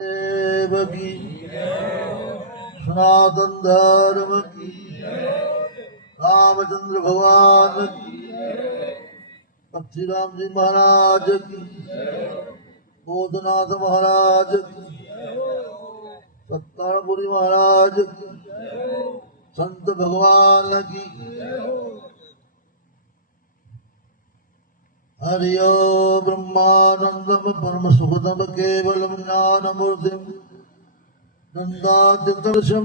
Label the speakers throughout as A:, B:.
A: देव की सनातन धर्म की रामचंद्र भगवान की पक्षी राम जी महाराज की बोधनाथ महाराज की सत्तारपुरी महाराज की संत भगवान की हरियो ब्रह्मानन्दं परमसुखदं केवलं ज्ञानमूर्तिं नन्दादिदर्शं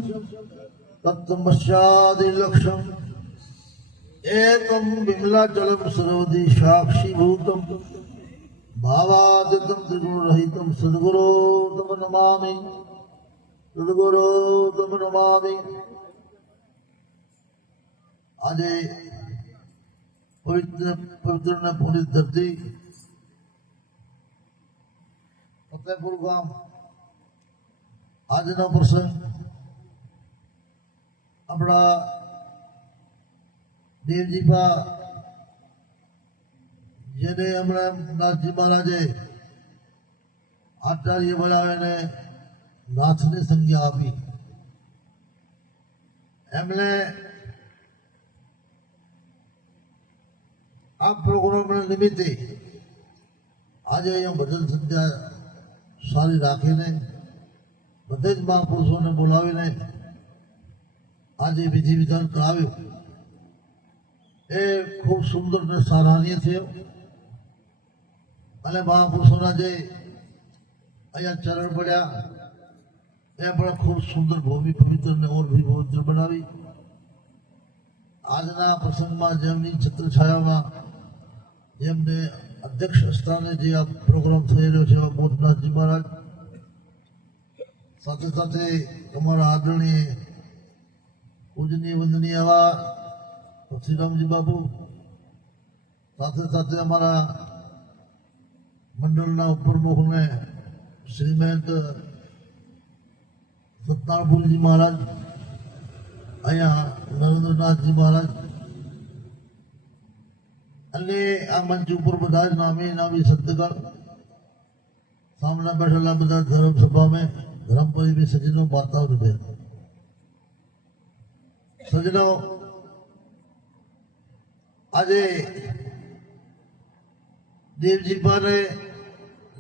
A: तत्त्वं पश्यादिलक्षम् एकं विमलाचलं सरोदि साक्षीभूतं भावादितं त्रिगुणरहितं सद्गुरो तम नमामि सद्गुरो तम नमामि આજે પવિત્ર પવિત્ર ને ધરતી. ફતેપુર ગામ. આજનો પ્રસંગ. આપણા દેવજીપા જેને હમણાં નાથજી મહારાજે આચાર્ય બનાવીને નાથની સંજ્ઞા આપી. એમણે આ પ્રોગ્રામના નિમિત્તે આજે અહીંયા ભજન સંધ્યા સારી રાખીને બધે જ મહાપુરુષોને બોલાવીને આજે વિધિ વિધાન કરાવ્યું. એ ખૂબ સુંદર અને સરાહનીય થયો અને મહાપુરુષોના જે અહીંયા ચરણ પડ્યા, એ પણ ખૂબ સુંદર ભૂમિ પવિત્ર ને ઓર પવિત્ર બનાવી. આજના પ્રસંગમાં જેમની છત્રછાયામાં જેમને અધ્યક્ષ સ્થાને જે આ પ્રોગ્રામ થઈ રહ્યો છે, એવા બોધનાથજી મહારાજ. સાથે સાથે અમારા આદરણીય પૂજનીય, વંદનીય એવા શ્રીરામજી બાબુ સાથે સાથે અમારા મંડળના ઉપપ્રમુખને શ્રીમંત સત્તાણપુરજી મહારાજ, અહીંયા નરેન્દ્રનાથજી મહારાજ. અને આ મંચ ઉપર બધા જ નામે નામી સત્તગણ સામના બેઠેલા બધા ધર્મ સભામાં ધર્મ પરિવી સજ્જનો માતાઓ રૂપે સજ્જનો, આજે દેવજી પાને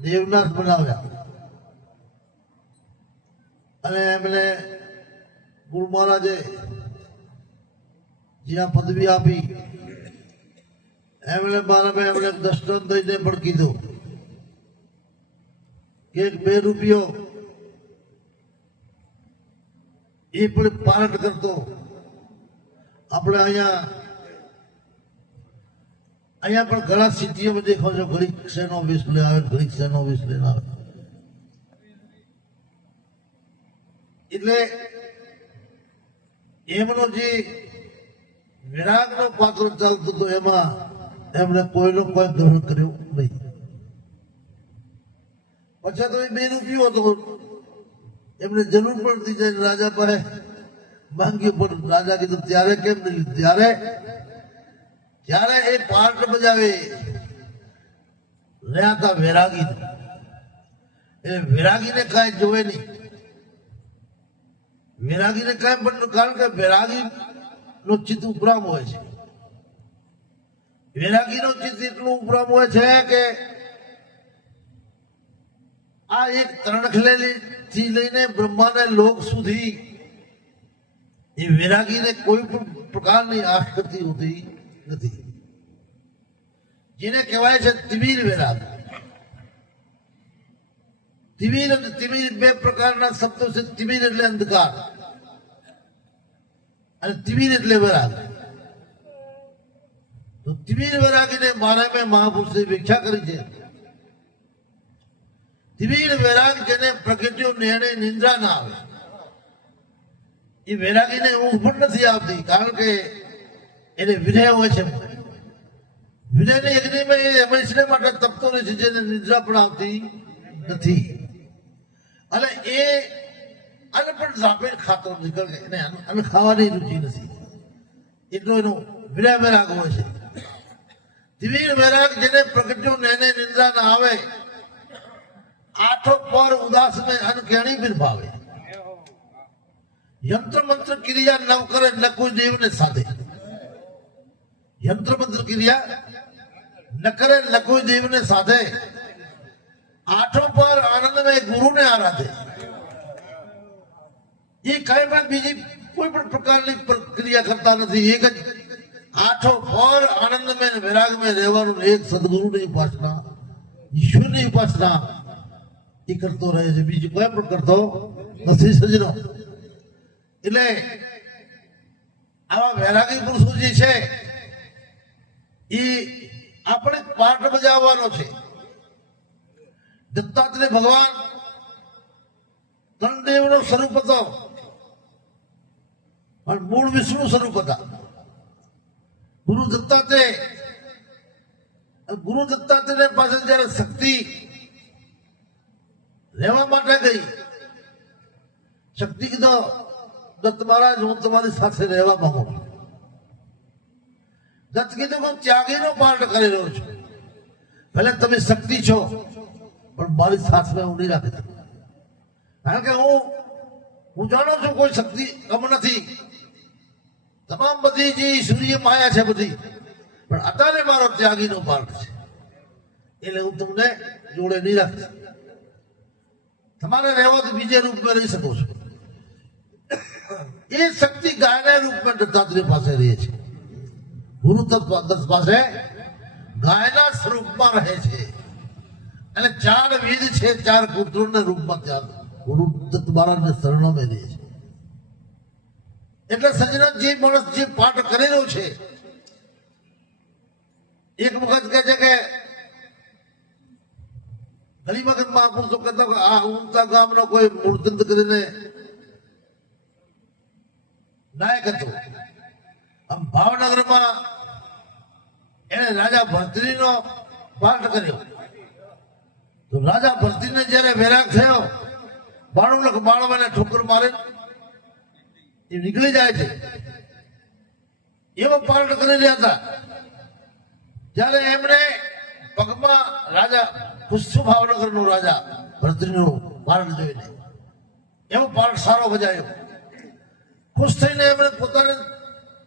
A: દેવનાથ બનાવ્યા. અને એમને ગુરુ મહારાજે જ્યાં પદવી આપી એમણે મારા એમણે દર્શન દઈને પણ કીધું કે બે રૂપિયો એ પણ પાલન કરતો. આપણે અહીંયા અહીંયા પણ ઘણા સિટીઓમાં દેખો છો, ઘડીક શેનો વીસ લે આવે, ઘડીક શેનો ઓફિસ લઈને આવે. એટલે એમનો જે વિરાગનો પાત્ર ચાલતું હતું, એમાં એમણે કોઈનું કોઈ ગ્રહણ કર્યું નહીં. પછી તો એ બે રૂપિયો હતો એમને જરૂર પડતી જાય રાજા પાસે માંગ્યું, પણ રાજા કીધું, ત્યારે કેમ નહીં ત્યારે ત્યારે એ પાર્ટ બજાવે. રહ્યા હતા વૈરાગી એ વેરાગીને કાંઈ જોવે નહીં. વેરાગીને કાંઈ પણ કારણ કે વેરાગી નો ચિત્ત ઉપરામ હોય છે. વૈરાગી નો ચિત્ત એટલું ઉપરમ હોય છે કે આ એક તરણખલેલી થી લઈને બ્રહ્માને લોક સુધી એ વૈરાગીને કોઈ પણ પ્રકારની આસક્તિ હોતી નથી. જેને કહેવાય છે તિમિર વૈરાગ. તિમિર અને તિમિર બે પ્રકારના શબ્દો છે. તિમિર એટલે અંધકાર અને તિમિર એટલે વૈરાગ. તો વૈરાગીને મારે મેં મહાપુરુષે વ્યાખ્યા કરી છે તિમીર વૈરાગ જેને પ્રગટ્યો નિર્ણય નિંદ્રા ના આવે એ વૈરાગીને ઊંઘ પણ નથી આવતી કારણ કે એને વિનય હોય છે વિનયની અગ્નિમાં એ હંમેશા માટે તપતો રહે જેને નિદ્રા પણ આવતી નથી અને એ અન્ન પણ ઝાપેર ખાતો નથી એને અન્ન ખાવાની રુચિ નથી એટલો એનો વિનય વૈરાગ હોય છે તિવીર વૈરાગ જેને પ્રગટ્યો નેને નિંદ્રા ના આવે આઠો પર ઉદાસ મે અનકેણી બિન ભાવે. યંત્ર મંત્ર ક્રિયા નવ કરે ન દેવ ને સાધે. યંત્ર મંત્ર ક્રિયા ન કરે ન દેવ ને સાધે. આઠો પર આનંદ મે ગુરુ ને આરાધે. એ કઈ પણ બીજી કોઈ પણ પ્રકારની પ્રક્રિયા કરતા નથી. એક જ આઠો ફળ આનંદ વિરાગમય વિરાગ રહેવાનું એક સદગુરુની ઉપાસના, ઈશ્વરની ઉપાસના. એ કરતો રહે છે. બીજું કોઈ પણ કરતો નથી સજનો એટલે આવા વૈરાગી પુરુષો જે છે, એ આપણે પાઠ બજાવવાનો છે. દત્તાત્રેય ભગવાન ત્રણ દેવનો સ્વરૂપ હતો. પણ મૂળ વિષ્ણુ સ્વરૂપ હતા. ગુરુ દત્તાત્રેય ગુરુ દત્તાત્રેય પાસે જયારે શક્તિ રહેવા માટે ગઈ શક્તિ કીધો દત્ત મહારાજ હું તમારી સાથે રહેવા માંગુ છું દત્ત કીધું હું ત્યાગીનો પાઠ કરી રહ્યો છું ભલે તમે શક્તિ છો પણ મારી સાથમાં હું નહીં રાખી શકું કારણ કે હું હું જાણું છું કોઈ શક્તિ કમ નથી તમામ બધી જે સૂર્ય માયા છે બધી, પણ અત્યારે મારો ત્યાગીનો માર્ગ છે. એટલે હું તમને જોડે નહીં રાખતા. તમારે રહેવા તો બીજે રૂપમાં રહી શકો છો. એ શક્તિ ગાયના રૂપમાં દત્તાત્રેય પાસે રહે છે. ગુરુ તત્વ દસ પાસે ગાયના સ્વરૂપમાં રહે છે. અને ચાર વિધ છે, ચાર પુત્રોના રૂપમાં ત્યાં ગુરુ દત્ત મહારાજને શરણોમાં રહે છે. એટલે સજ્જનો જે માણસ જે પાઠ કરેલો છે, એક વખત કહે છે કે, ઘણી વખત મહાપુરુષો કહેતા કે આ ઉમતા ગામનો કોઈ મૂર્તંત કરીને નાયક હતો. આમ ભાવનગરમાં એને રાજા ભરતરીનો પાઠ કર્યો. તો રાજા ભરતરીને જયારે વૈરાગ થયો, બાણું લખ બાળવાને ઠોકર મારે એ નીકળી જાય છે. એવો પાલન કરી રહ્યા હતા. ત્યારે એમણે પગમાં રાજા પુષ્પ ભાવનગર નો રાજા ભરતરીનો પાલન જોઈને એવો પાલન સારો ભજાયો ખુશ થઈને એમણે પોતાને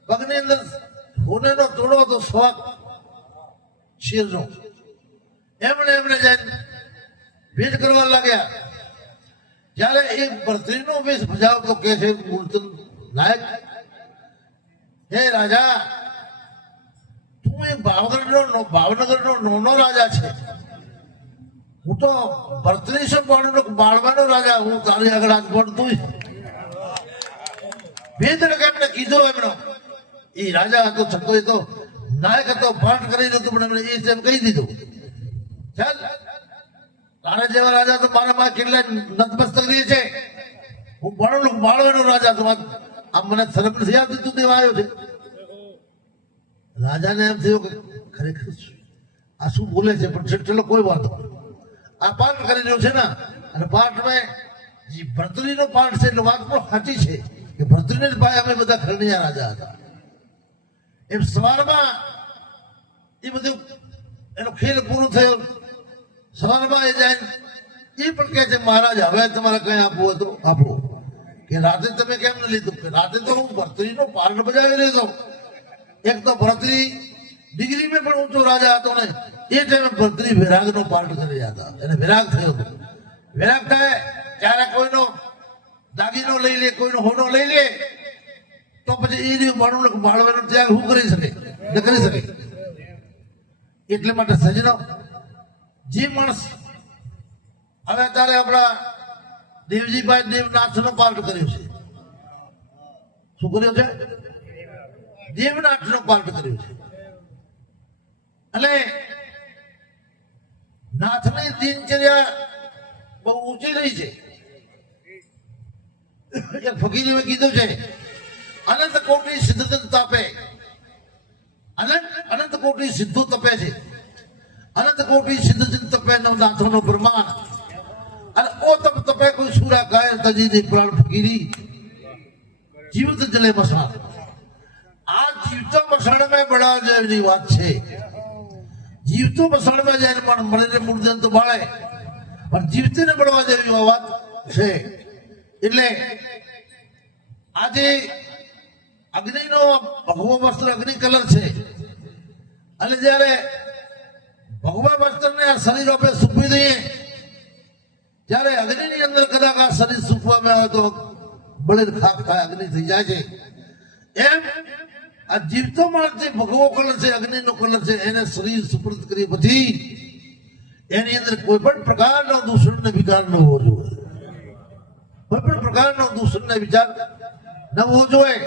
A: પગની અંદર સોનેનો તોડો હતો સ્વાગ શીરનો. એમણે એમણે જઈને ભેટ કરવા લાગ્યા. જ્યારે એ ભરતરીનો વેશ ભજાવતો કે છે, મૂર્તન નાયક હે રાજા, તું એ ભાવનગરનો ભાવનગરનો નોનો રાજા છે. હું તો ભરતરીસો બાળનો બાળવાનો રાજા, હું તારી આગળ આજ ભણતું કેમને કીધો એમનો? એ રાજા હતો છતો તો નાયક હતો, પાઠ કરી નતો પણ એમણે એ તેમ કહી દીધું. ચાલ. તારા જેવા રાજા તો મારા માં કેટલા નતમસ્તક છે? હું ભણેલું બાળવાનો રાજા છું. મને સરપંચ આવતી તું દેવા આવ્યો છે? રાજાને એમ થયું કે ખરેખર આ શું બોલે છે? પણ ચલો કોઈ વાંધો. આ પાઠ કરી રહ્યો છે ને, અને પાઠમાં જે ભરતરીનો પાઠ છે એટલે વાત પણ સાચી છે કે ભરતરીને જ ભાઈ અમે બધા ખરણીયા રાજા હતા. એમ સવારમાં એ બધું, એનો ખેલ પૂરો થયો. સવારમાં એ જાય એ પણ કહે છે, મહારાજ, હવે તમારે કઈ આપવું હતું આપો. કે રાતે તમે કેમ ન લીધું? કે રાતે તો હું ભરતરીનો પાર્ટ બજાવી લીધો એક તો ભરતરી ડિગ્રી મેં પણ ઊંચો રાજા હતો ને, એ ટાઈમે ભરતરી વિરાગનો પાર્ટ કરી હતા. એને વિરાગ થયો હતો. વિરાગ થાય, ત્યારે કોઈનો દાગીનો લઈ લે, કોઈનો હોનો લઈ લે, તો પછી એ રહ્યું બાળું બાળવાનો ત્યાગ હું કરી શકે? ન કરી શકે? એટલે માટે સજનો જે માણસ, હવે અત્યારે આપણા દેવજીભાઈ દેવનાથનો પાઠ કર્યો છે. શું કર્યો છે? દેવનાથનો પાઠ કર્યો છે. અને નાથની દિનચર્યા બહુ ઊંચી રહી છે. એક ફકીરે કીધું છે, અનંત કોટી સિદ્ધ તાપે. અનંત અનંત કોટી સિદ્ધો તપે છે. અનંત કોટી સિદ્ધ તપે નવનાથો નો બ્રહ્માંડ. સુરા ગાય તજી ની પ્રાણ ફકીરી જીવત જલે મસાણ આ જીવતો મસાણમાં બળા જેવી વાત છે. જીવતો મસાણમાં જઈને પણ મરીને મૂર્ધન તો બાળે. પણ જીવતીને મળવા જેવી વાત છે. એટલે આજે અગ્નિનો ભગવો વસ્ત્ર અગ્નિ કલર છે. અને જ્યારે ભગવા વસ્ત્રને આ શરીર આપણે સૂકવી દઈએ ત્યારે અગ્નિની અંદર કદાચ આ શરીર સૂકવામાં આવે તો બળેર ખાક થાય, અગ્નિ થઈ જાય છે. એમ આ જીવતો માણસ જે ભગવો કલર છે, અગ્નિનો કલર છે, એને શરીર સુપ્રત કરી પછી એની અંદર કોઈ પણ પ્રકારનો દૂષણ ને વિકાર ન હોવો જોઈએ. કોઈ પણ પ્રકારનો દૂષણ ને વિચાર ન હોવો જોઈએ.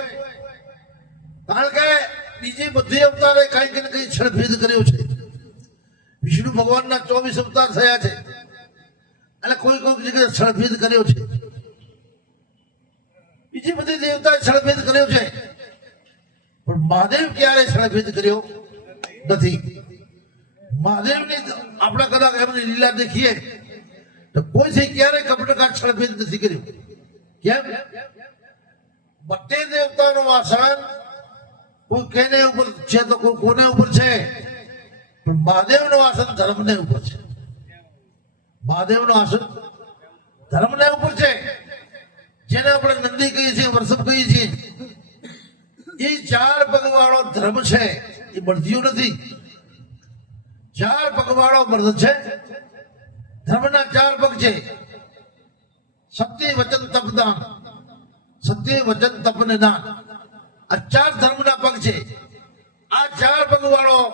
A: કારણ કે બીજી બધી અવતારે કંઈક ને કંઈક છેડભેદ કર્યો છે. વિષ્ણુ ભગવાનના ચોવીસ અવતાર થયા છે. અને કોઈ કોઈ જગ્યાએ સળભેદ કર્યો છે. બીજી બધી દેવતાએ સળભેદ કર્યો છે. પણ મહાદેવ ક્યારે સળભેદ કર્યો નથી? મહાદેવની આપણા કદાચ એમની લીલા દેખીએ, તો કોઈ ક્યારે કપટકા સળભેદ નથી કર્યો? કેમ? બધે દેવતાનો આસન કોઈ કેને ઉપર છે તો કોઈ કોને ઉપર છે? પણ મહાદેવનું આસન ધર્મને ઉપર છે. મહાદેવનું આસન ધર્મને ઉપર છે. જેને આપણે નંદી કહીએ છીએ વર્ષભ કહીએ છીએ. એ ચાર પગવાળો ધર્મ છે. એ બળદિયું નથી. ચાર પગવાળો બળદ છે. ધર્મના ચાર પગ છે. સત્ય, વચન તપદાન સત્ય, વચન, તપ ને દાન. આ ચાર ધર્મના પગ છે. આ ચાર પગવાળો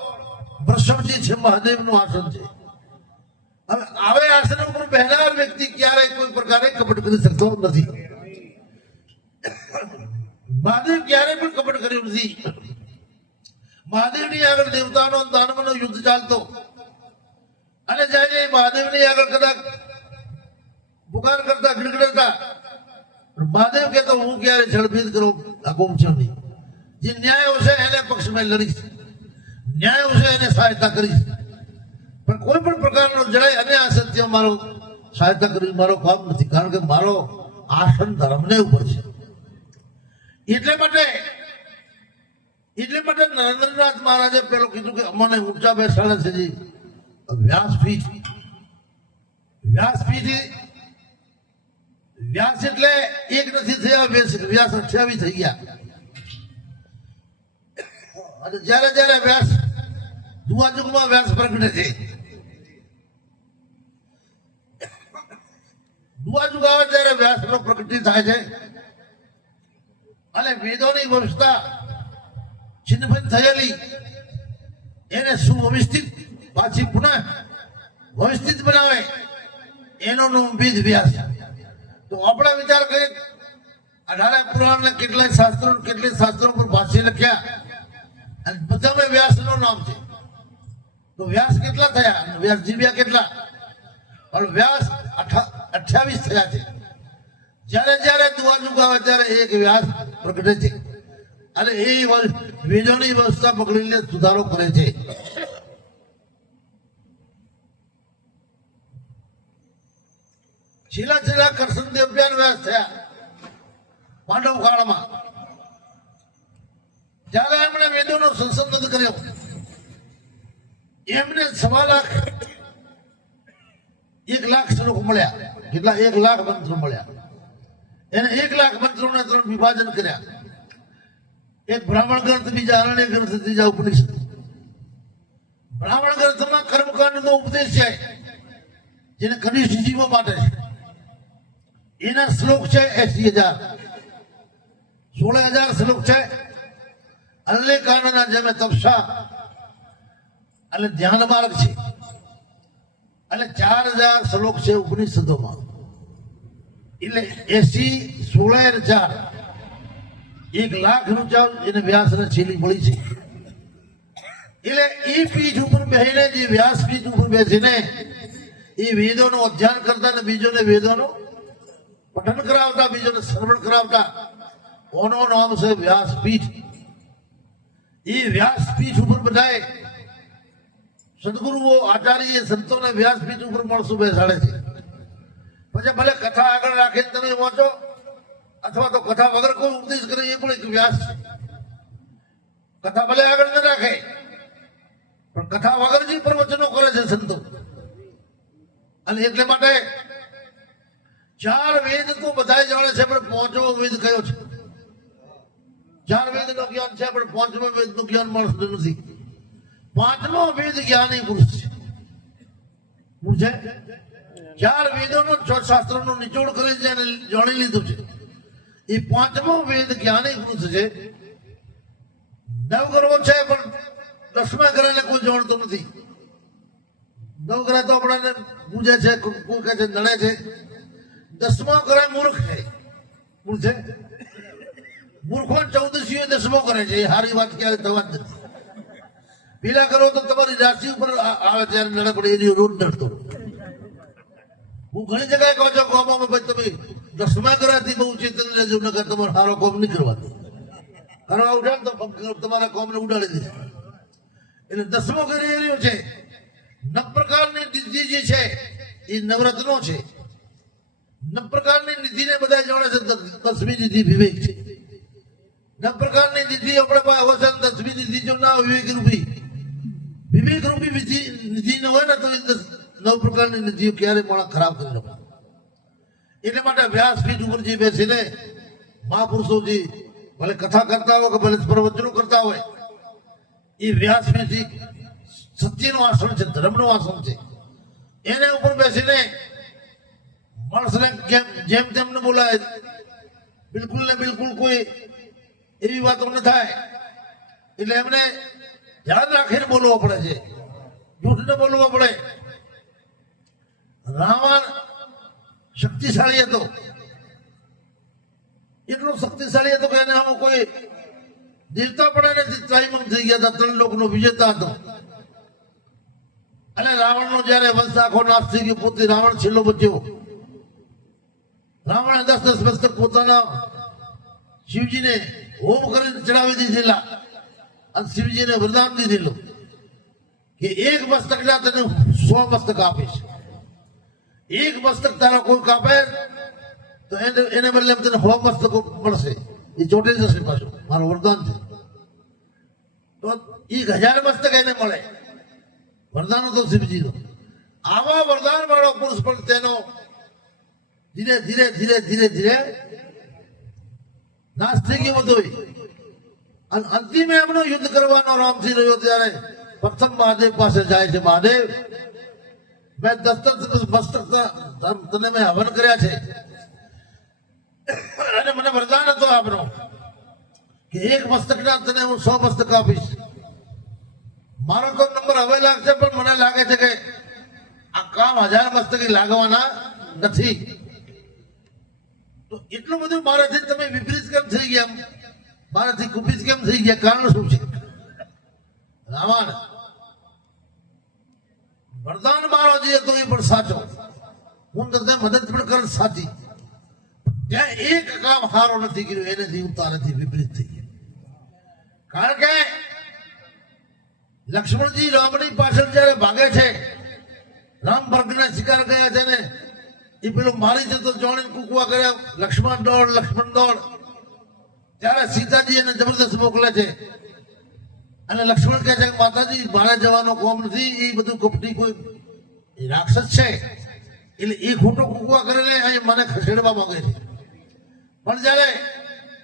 A: વૃષભજી છે, મહાદેવનું આસન છે. આવે આશ્રમ પર પહેલા વ્યક્તિ ક્યારેય કોઈ પ્રકારે કપટ કરી શકતો નથી. મહાદેવ ક્યારે પણ કપટ કર્યું નથી. મહાદેવની આગળ દેવતાનો દાનવનો યુદ્ધ ચાલતો. અને જ્યારે મહાદેવની આગળ કદાચ પુકાર કરતા ગડગડતા મહાદેવ કહેતો, હું ક્યારે છળભેદ કરું આ ગુમ જે ન્યાય હશે એને પક્ષમાં લડીશ. ન્યાય હશે એને સહાયતા કરીશ. પણ કોઈ પણ પ્રકારનો જણાય અને અસત્ય મારો સહાયતા કરવી મારો કામ નથી. કારણ કે મારો આસન ધર્મને ઉપર છે. એટલે માટે એટલે માટે નરેન્દ્રનાથ મહારાજે પેલું કીધું કે અમને ઊંચા બેસાડે છે જી. વ્યાસપીઠ વ્યાસપીઠ વ્યાસ એટલે એક નથી થયા વ્યાસ વ્યાસ અઠ્યાવીસ થઈ ગયા. અને જ્યારે જ્યારે વ્યાસ દુવાજુગમાં વ્યાસ પ્રગટે છે દુવાજુગ આવે ત્યારે વ્યાસનો પ્રગતિ થાય છે. અને વેદોની વ્યવસ્થા છિન્નભિન્ન થયેલી, એને સુવ્યવસ્થિત પાછી પુનઃ વ્યવસ્થિત બનાવે, એનો નામ બીજ વ્યાસ. તો આપણે વિચાર કરીએ અઢારે પુરાણ કેટલાય શાસ્ત્રો કેટલાય શાસ્ત્રો પર ભાષ્ય લખ્યા, અને બધામાં વ્યાસનું નામ છે. તો વ્યાસ કેટલા થયા? વ્યાસ જીવ્યા કેટલા? પણ વ્યાસ અઠ્યાવીસ થયા છે. જ્યારે જ્યારે દુઆ ચુકાવે ત્યારે એક વ્યાસ પ્રગટે છે. અને એ વીજળી વ્યવસ્થા પકડીને સુધારો કરે છે. છેલ્લા છેલ્લા કરશન દેવ્યાન વ્યાસ થયા. પાંડવ કાળમાં. જ્યારે એમણે વેદોનો સંશોધન કર્યો, એમને સવા લાખ, એક લાખ શ્લોક મળ્યા. કેટલા એક લાખ મંત્રો મળ્યા. એને એક લાખ મંત્રોના ત્રણ વિભાજન કર્યા. એક બ્રાહ્મણ ગ્રંથ, બીજા અરણ્ય ગ્રંથ, ત્રીજા ઉપનિષદ. બ્રાહ્મણ ગ્રંથમાં કર્મકાંડ નો ઉપદેશ છે. જેને કનિષ્ઠ જીવો માટે છે. એના શ્લોક છે એસી હજાર. સોળ હજાર શ્લોક છે. અલ્લેકાનના જેમે તપસા અને ધ્યાન માર્ગ છે. અને ચાર હજાર શ્લોક છે ઉપનિષદોમાં. એટલે એસી સોળેર હજાર એક લાખનું એને વ્યાસને મળી છે. એટલે એ પીઠ ઉપર બેસીને જે વ્યાસ પીઠ ઉપર બેસીને એ વેદોનું અધ્યયન કરતા ને બીજોને વેદોનું પઠન કરાવતા, બીજોને શ્રવણ કરાવતા, કોનો નામ છે વ્યાસપીઠ એ વ્યાસપીઠ ઉપર બધાએ સદગુરુઓ આચાર્ય સંતોને વ્યાસપીઠ ઉપર માણસો બેસાડે છે. પછી ભલે કથા આગળ રાખીને તમે વાંચો, અથવા તો કથા વગર કોઈ ઉપદેશ કરે, એ પણ એક વ્યાસ છે. કથા ભલે આગળ ન રાખે, પણ કથા વગર જે પ્રવચનો કરે છે સંતો. અને એટલે માટે ચાર વેદ તો બધા જાણે છે, પણ પાંચમો વેદ કયો છે? ચાર વેદનું જ્ઞાન છે, પણ પાંચમો વેદનું જ્ઞાન મળતું નથી. પાંચમો વેદ જ્ઞાની પુરુષ છે. શું છે ચાર વેદોનો છ શાસ્ત્રોનો નિચોડ કરી છે જાણી લીધું છે. એ પાંચમો વેદ જ્ઞાની પુરુષ છે. નવગ્રહો છે, પણ દસમા ગ્રહને કોઈ જાણતું નથી. નવગ્રહ તો આપણાને પૂજે છે, કોઈ કહે છે જણે છે. દસમો ગ્રહ મૂર્ખ છે. મૂર્ખ છે? મૂર્ખો ચૌદશીઓ દસમો કરે છે. સારી વાત ક્યારે થવા નથી. પેલા કરો તો તમારી રાશિ ઉપર આવે ત્યારે નડે એની રોજ નડતો. હું ઘણી જગ્યાએ કહું છું કોમોમાં ભાઈ તમે દસમા ગ્રહથી બહુ ચેતન લેજો નગર તમારો સારો કોમ નહીં કરવાનો. કરવા ઉઠાડ તો તમારા કોમને ઉડાડી દેશે એટલે દસમો કરી રહ્યો છે, નવ પ્રકારની નિધિ જે છે, એ નવરત્નો છે. નવ પ્રકારની નિધિને બધા જાણે છે દસમી નિધિ વિવેક છે. નવ પ્રકારની નિધિ આપણે પાસે અવસાન દસમી નિધિ જો ના વિવેક રૂપી વિવેક રૂપી નિધિ ન હોય ને તો નવ પ્રકારની નિધિઓ ક્યારેય માણસ ખરાબ કરી નાખે એટલા માટે વ્યાસપીઠ ઉપર જે બેસીને મહાપુરુષોજી ભલે કથા કરતા હોય કે ભલે પ્રવચનો કરતા હોય, એ વ્યાસપીઠ સત્યનું આસન છે, ધર્મનું આસન છે. એને ઉપર બેસીને માણસને કેમ, જેમ તેમને બોલાય, બિલકુલ ને બિલકુલ કોઈ એવી વાતો ન થાય. એટલે એમને ધ્યાન રાખીને બોલવો પડે છે. જૂઠ ન બોલવો પડે. રાવણ શક્તિશાળી હતો. એટલો શક્તિશાળી હતો કે એને આમાં કોઈ દેવતા પણ એને ત્રાહિમામ થઈ ગયા હતા, ત્રણ લોકનો વિજેતા હતો. અને રાવણનો જયારે વંશ આખો નાશ થઈ ગયો, પોતે રાવણ છેલ્લો બચ્યો. રાવણે દસ દસ મસ્તક પોતાના શિવજીને હોમ કરીને ચડાવી દીધેલા. અને શિવજીને વરદાન દીધેલું કે એક મસ્તકના તને સો મસ્તક આપીશ. એક મસ્તક તારા કોઈ કાપે તો એને એને બદલે તને સો મસ્તકો મળશે. એ ચોટી જશે પાછું. મારું વરદાન છે. તો એક હજાર મસ્તક એને મળે. વરદાન હતો શિવજીનો. આવા વરદાન વાળો પુરુષ પણ તેનો ધીરે ધીરે ધીરે ધીરે ધીરે નાશ થઈ ગયો બધો અને અંતિમે એમનો યુદ્ધ કરવાનો રામસિંહ રહ્યો ત્યારે પ્રથમ મહાદેવ પાસે જાય છે મહાદેવ. મેં દસ દસ મસ્તક તને મેં હવન કર્યા છે. અને મને વરદાન હતો આપનો કે એક મસ્તકના તને હું સો મસ્તક આપીશ. મારો તો નંબર હવે લાગશે, પણ મને લાગે છે કે આ કામ હજાર મસ્તકી લાગવાના નથી. તો એટલું બધું મારાથી તમે વિપરીત કેમ થઈ ગયા? મારાથી કુપિત કેમ થઈ ગયા? કારણ શું છે? રાવણ. વરદાન મારો જે હતો એ પણ સાચો. હું તમને મદદ પણ કર સાચી. ત્યાં એક કામ સારો નથી કર્યો, એને જીવતા તારાથી વિપરીત થઈ ગયા. કારણ કે લક્ષ્મણજી રામની પાછળ જયારે ભાગે છે, રામ ભર્ગના શિકાર ગયા છે ને એ પેલું મારી જતો જોણે કુકવા કર્યા, લક્ષ્મણ દોડ લક્ષ્મણ દોડ. ત્યારે સીતાજી એને જબરદસ્ત મોકલે છે. અને લક્ષ્મણ કહે છે કે માતાજી, મારે જવાનો કોમ નથી એ બધું કપટી કોઈ રાક્ષસ છે. એટલે એ ખોટો કુકવા કરીને અહીં મને ખસેડવા માંગે છે. પણ જ્યારે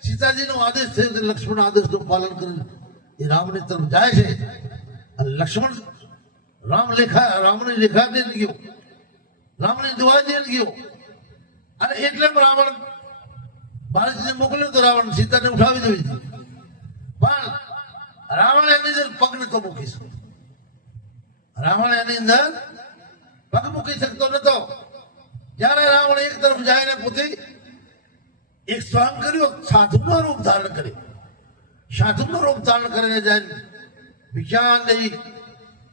A: સીતાજીનો આદેશ થયો કે લક્ષ્મણ આદેશનું પાલન કરી એ રામની તરફ જાય છે. અને લક્ષ્મણ રામ લેખા, રામની લેખા દઈને ગયો. રામની દુવા દઈને ગયો. અને એટલે રાવણ ભારતને મોકલ્યો તો રાવણ સીતાને ઉઠાવી દેવી હતી પણ રાવણ એની અંદર પગ નતો મૂકી શકતો રાવણ એની અંદર પગ મૂકી શકતો નતો. જ્યારે રાવણ એક તરફ જાય ને પોતે એક સ્વામ કર્યો, સાધુનો રૂપ ધારણ કર્યો. સાધુનો રૂપ ધારણ કરીને જાય ભિક્ષા લઈ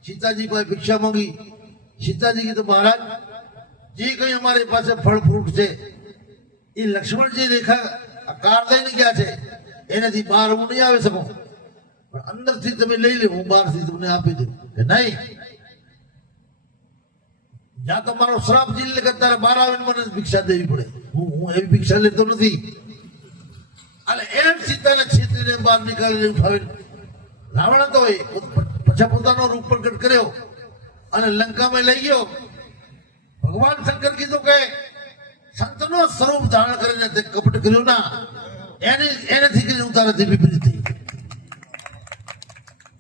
A: સીતાજી પાસે ભિક્ષા માંગી. સીતાજી કીધું, મહારાજ, જે કઈ અમારી પાસે ફળ ફ્રૂટ છે એ લક્ષ્મણજી રેખા કાર લઈને ગયા છે, એનાથી બહાર હું નહીં આવી શકું. પણ અંદરથી તમે લઈ લે, હું બહારથી તમને આપી દઉં. કે નહીં? જ્યાં તો મારો શ્રાપ જીલ કે તારે બહાર આવીને મને ભિક્ષા દેવી પડે. હું હું એવી ભિક્ષા લેતો નથી. અને એમ સીતાને છેતરીને બહાર નીકળીને ઉઠાવીને રાવણ તો એ પછી પોતાનો રૂપ પ્રગટ કર્યો અને લંકામાં લઈ ગયો. ભગવાન શંકર કીધું કે સંતનો સ્વરૂપ ધારણ કરીને તે કપટ કર્યું ના. એને એનેથી કરીને હું વિપરીત થઈ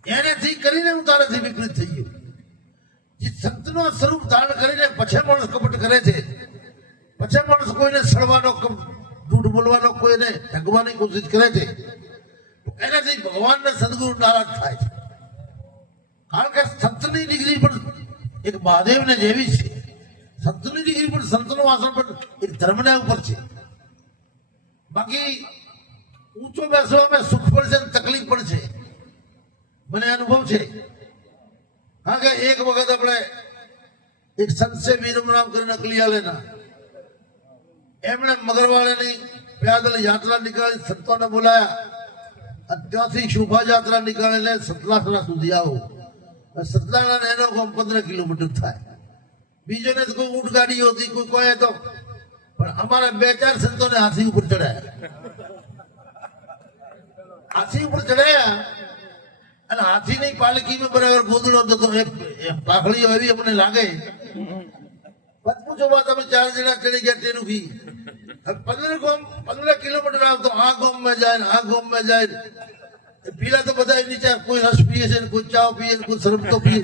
A: એનેથી કરીને હું વિપરીત થઈ ગયો. જે સંતનો સ્વરૂપ ધારણ કરીને પછી માણસ કપટ કરે છે. પછી માણસ કોઈને સડવાનો જૂઠ બોલવાનો કોઈને ઠગવાની કોશિશ કરે છે. એનાથી ભગવાનને સદગુરુ નારાજ થાય છે. કારણ કે સંતની ડિગ્રી પણ એક મહાદેવને જેવી છે. સંતની ડિગ્રી પણ સંતનું આસન પણ એક ધર્મના ઉપર છે. બાકી ઊંચો બેસવામાં સુખ પણ છે તકલીફ પણ છે. મને અનુભવ છે. હા કે એક વખત આપણે એક સંત વીરમ નામ કરીને અકલિયાલેના એમણે મગરવાળાની પેદલ યાત્રા નીકળી સંતોને બોલાયા. અને ત્યાંથી શોભાયાત્રા નીકળીને સતલાસરા સુધી આવો. સતલાસરા એનો કોમ પંદર કિલોમીટર થાય. બીજો ને તો કોઈ ઊંટ ગાડી હતી, કોઈ કોઈ તો. પણ અમારા બે ચાર સંતોને હાથી ઉપર ચડાયા હાથી ઉપર ચડાયા અને હાથીની પાલકીમાં બરાબર ગોદડો હતો પાખડીઓ એવી અમને લાગે. બા તમે ચાર જણા ચડી ગયા તેનું ઘી પંદર ગોમ પંદર કિલોમીટર આવતો, આ ગોમમાં જાય ને આ ગામમાં જાય પીલા તો બધા નીચે કોઈ રસ પીએ છે ને કોઈ ચા પીએ ને કોઈ શરબત પીએ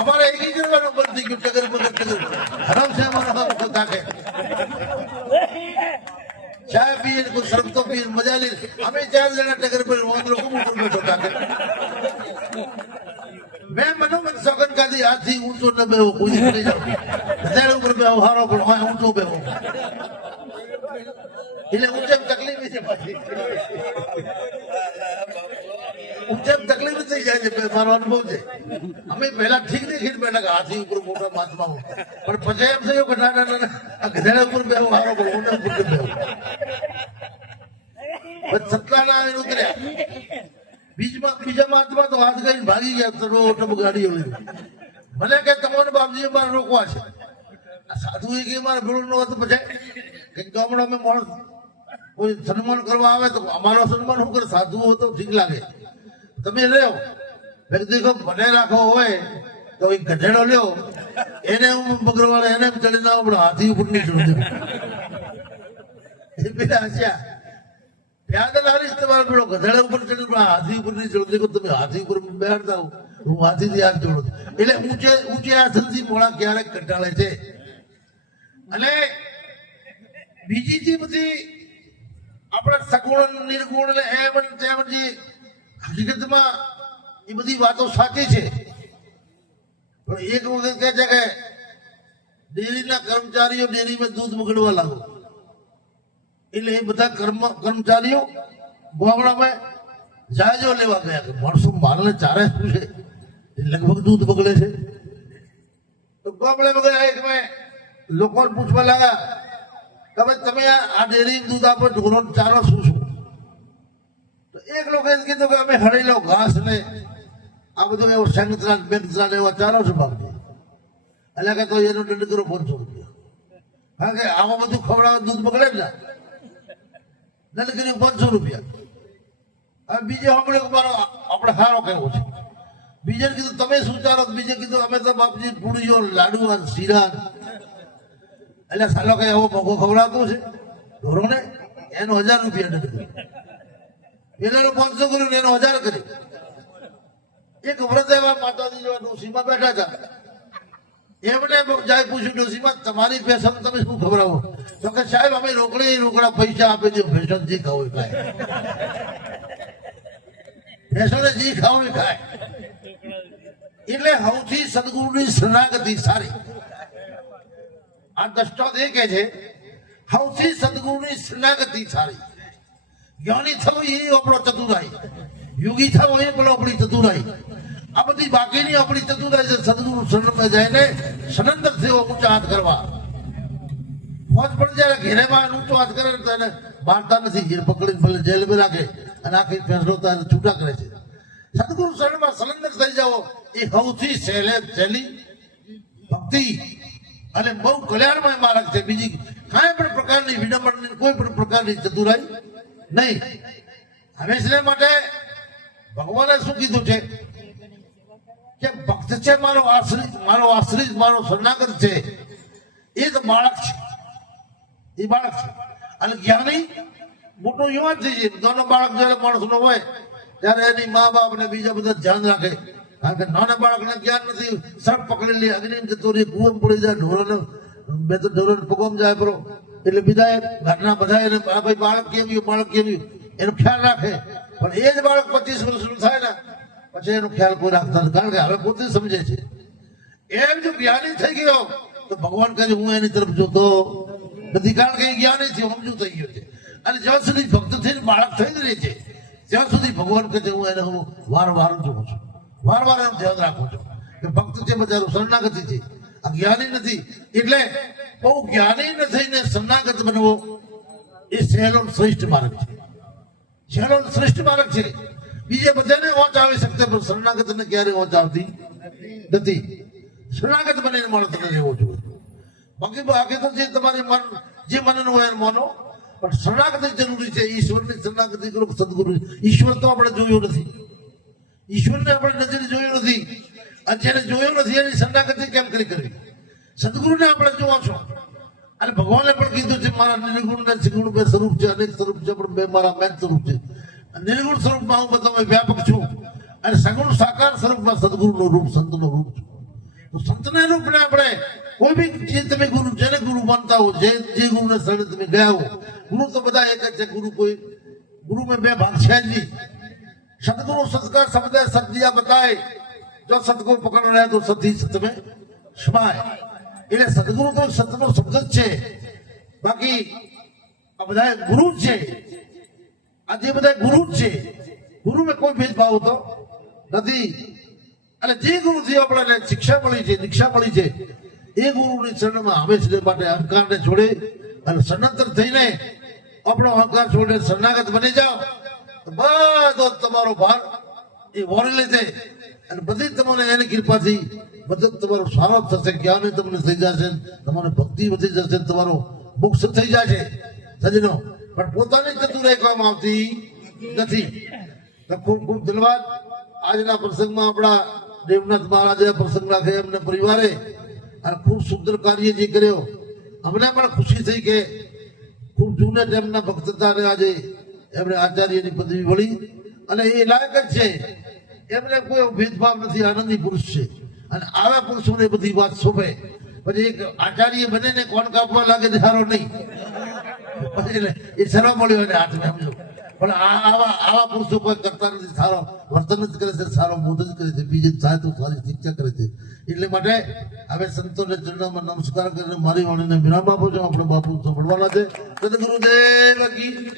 A: અમારે એક કરવાનું બંધ થઈ ગયું ટગર બગર ટગર હરામ છે અમારો હાથ તાકે ચા પીએ કોઈ શરબત તો પીએ મજા લે. અમે ચાર જણા ટગર પર વાંદરો ખૂબ ઉપર બેઠો તાકે મેં મનોમન સોગન કાધી હાથથી ઊંચો ન બેહો, કોઈ પડી જાવ. હજાર ઉપર બેહો, હારો પણ હોય, ઊંચો બેહો. એટલે ઊંચે તકલીફ છે પાછી. ઊંચેમ તકલીફ થઈ જાય છે મારો અનુભવ છે. અમે પહેલા ઠીક ખીટ બેઠા કે હાથી ઉપર મોટા માથમાં. પણ પછી એમ થયું કે ના ઉપર બેહું, હારો પણ મોટા ઉપર બેહું. સતલાના આવીને ઉતર્યા. બીજમાં, બીજા માથમાં તો હાથ કરીને ભાગી ગયા ટબ ગાડીઓ લઈને. મને કે તમારે બાપજી મારે રોકવા છે. સાધુ એ કે મારે ભેળું નો હતો પછી કે ગામડામાં માણસ કોઈ સન્માન કરવા આવે તો અમારો સન્માન શું કરે? સાધુ હોય તો ઠીક લાગે. તમે લ્યો. વ્યક્તિ કો મને રાખો હોય, તો એ ગધેડો લ્યો. એને હું બગરવાળે એને ચડી ના પણ હાથી ઉપર નહીં ચડું હસ્યા. પ્યાદલ હારીશ તમારે ગધેડા ઉપર ચડી પણ હાથી ઉપર નહીં ચડતી તમે હાથી ઉપર બેહાડતા હો. હું હાથી જોડું એટલે ઊંચે ઊંચે આસનથી મોડા ક્યારેક કંટાળે છે. અને બીજી બધી આપણા સગુણ, નિર્ગુણ ને એમ, તેમ હકીકતમાં એ બધી વાતો સાચી છે. પણ એક વખત કહે છે કે ડેરીના કર્મચારીઓ ડેરીમાં દૂધ બગડવા લાગો. એટલે એ બધા કર્મ કર્મચારીઓ ગામડામાં જાજો લેવા ગયા કે માણસો મારને ચારે શું છે? લગભગ દૂધ બગડે છે. તો ગામડે બગડ્યા એક મેં લોકોને પૂછવા લાગ્યા, કે તમે આ ડેરી દૂધ આપો ઢોરો ચારો શું એક લોકો એમ કીધું કે અમે હળેલો ઘાસ ને આ બધું એવું સંગત્રાન બેંગત્રાન એવા ચારો છે બાપજી એટલે કે તો એનો દંડ કરો પાંચસો રૂપિયા કારણ કે આમાં બધું ખવડાવે દૂધ બગડે ને દંડ પાંચસો રૂપિયા. હવે બીજે સાંભળ્યું કે મારો આપણે સારો કહેવો છે? બીજે કીધું, તમે શું ચાલો બીજે કીધું, અમે તો બાપજી પૂરીઓ લાડુ અને શીરા. એટલે સાલો કઈ એવો મોઘો ખવડાવતો છે. ઢોરોને એનો હજાર રૂપિયા દંડ કર્યો. એનો પાંચસો કર્યું? એનો હજાર કરી એક વ્રત એવા માતાજી જેવા ડોસીમાં બેઠા હતા. એમને જાય પૂછ્યું, ડોસીમાં તમારી ફેશન તમે શું ખવડાવો? તો કે, સાહેબ, અમે રોકડે રોકડા પૈસા આપે છે ફેશન જે ખાવ ખાય. પેશને જે ખાવ ખાય. એટલે સૌથી સદગુરુની શરણાગતિ સારી. આ દ્રષ્ટાંત એ કે છે, સૌથી સદગુરુની શરણાગતિ સારી. જ્ઞાની થવું એ આપણો ચતુરાઈ. યોગી થવો એ પેલો આપણી ચતુરાઈ. આ બધી બાકીની આપણી ચતુરાઈ છે, સદગુરુ શરણમાં જઈને સનંદર સેવો ઊંચા હાથ કરવા. ફોજ પણ જયારે ઘેરેમાં ઊંચો હાથ કરે તો એને મારતા નથી, ઘેર પકડીને ભલે જેલમાં રાખે અને આખી ફેસલો તો છૂટા કરે છે. સદગુરુ શરણમાં સનંદર થઈ જાઓ, એ સૌથી સહેલે સહેલી ભક્તિ અને બહુ કલ્યાણમય માર્ગ છે. બીજી કાંઈ પણ પ્રકારની વિડંબનની, કોઈ પણ પ્રકારની ચતુરાઈ નહીં. હંમેશને માટે ભગવાને શું કીધું છે? કે ભક્ત છે મારો આશ્રિત મારો આશ્રિત, મારો શરણાગત છે. એ જ બાળક છે. એ બાળક છે. અને જ્ઞાની મોટો યુવાન થઈ જાય નાનો બાળક જયારે માણસનો હોય, ત્યારે એની મા બાપ ને બીજા બધા ધ્યાન રાખે. કારણ કે નાના બાળકને જ્ઞાન નથી. સર પકડી લે, અગ્નિ જતો રહી કુવમ પડી જાય ઢોરણ બે તો ઢોરણ પગમ જાય પરો એટલે બીજા ઘરના બધા એને ભાઈ બાળક કેમ બાળક કેમ એનો ખ્યાલ રાખે. પણ એ જ બાળક પચીસ વર્ષનું થાય ને, પછી એનો ખ્યાલ કોઈ રાખતા નથી. કારણ કે હવે પોતે સમજે છે. એમ જો જ્ઞાની થઈ ગયો, તો ભગવાન કહે હું એની તરફ જોતો નથી. કારણ કે જ્ઞાની છે, સમજુ થઈ ગયો છે. અને જ્યાં સુધી ભક્ત થઈને બાળક થઈ જ રહે છે, ત્યાં સુધી ભગવાન કહે હું એને હું વાર વાર જોઉં છું. વાર વાર એનું ધ્યાન રાખું છું. કે ભક્ત છે બજારું શરણાગતિ છે જ્ઞાની નથી. એટલે બહુ જ્ઞાની ન થઈને શરણાગત બનવો એ સહેલો શ્રેષ્ઠ માર્ગ છે. સહેલો શ્રેષ્ઠ માર્ગ છે. બીજે બધાને ઓચ આવી શકતા પણ શરણાગતને ક્યારે ઓચ આવતી નથી? શરણાગત બનીને માણસને રહેવો જોઈએ. બાકી બાકી તો જે તમારી મન, જે મનનું હોય માનો. પણ શરણાગતિ જરૂરી છે, ઈશ્વરની શરણાગતિ કરો સદગુરુ ઈશ્વર તો આપણે જોયો નથી. ઈશ્વરને આપણે નજરે જોયો નથી. અને જેને જોયો નથી, એની શરણાગતિ કેમ કરી કરવી? સદગુરુને આપણે જોવા છો. અને ભગવાને પણ કીધું છે, મારા નિર્ગુણ ને સિગુણ બે સ્વરૂપ છે, અનેક સ્વરૂપ છે, પણ બે મારા મેન સ્વરૂપ છે. નિર્ગુણ સ્વરૂપમાં હું બધા વ્યાપક છું. અને સગુણ સાકાર સ્વરૂપમાં સદગુરુનું રૂપ, સંતનું રૂપ છું. તો સંતના રૂપને આપણે કોઈ બી જે તમે ગુરુ, જેને ગુરુ માનતા હો, જે જે ગુરુને શરણે તમે ગયા હો, ગુરુ તો બધા એક જ છે. ગુરુ કોઈ ગુરુ મેં બે ભાગ છે જ નહીં. સદગુરુ સંસ્કાર સમજાય સદિયા બતાય જો સદગુરુ પકડો તો સધી સતમે સ્માય. એટલે સદગુરુ તો સતનો શબ્દ જ છે. બાકી આ બધા ગુરુ છે. આ જે બધા ગુરુ છે ગુરુમાં કોઈ ભેદભાવ હતો નથી. અને જે ગુરુથી આપણને શિક્ષા મળી છે, દીક્ષા મળી છે, એ ગુરુની શરણમાં હંમેશા માટે અહંકારને છોડે અને સનાતન થઈને આપણો અહંકાર છોડીને શરણાગત બની જાઓ. બધો તમારો ભાર એ વોરી લીધે અને બધી તમને એની કૃપાથી, બધું તમારો સારો થશે જ્ઞાન તમને થઈ જશે, તમારે ભક્તિ વધી જશે, તમારો મોક્ષ થઈ જશે. સજનો. પણ પોતાની ચતુરાઈ કામ આવતી નથી. ખૂબ ખૂબ ધન્યવાદ. આજના પ્રસંગમાં આપણા દેવનાથ મહારાજે પ્રસંગ રાખે એમને પરિવારે અને ખૂબ સુંદર કાર્ય જે કર્યો. અમને પણ ખુશી થઈ કે ખૂબ જૂના ટાઈમના ભક્ત હતા આજે એમણે આચાર્યની પદવી મળી. અને એ લાયક જ છે. એમને કોઈ ભેદભાવ નથી, આનંદી પુરુષ છે. અને આવા પુરુષોને બધી વાત શોભે. પછી એક આચાર્ય બને ને કોણ કાપવા લાગે તે સારો નહીં એ સર્વ મળ્યો એને હાથને સમજો. પણ આવા આવા પુરુષો કોઈ કરતા નથી. સારો વર્તન જ કરે છે, સારો બોધ જ કરે છે, બીજે તો સારી શિક્ષા કરે છે. એટલે માટે હવે સંતોને ચરણોમાં નમસ્કાર કરીને મારી વાણીને વિરામ આપો છો. આપણે બાપુ સાંભળવાના છે. સદગુરુદેવ કી.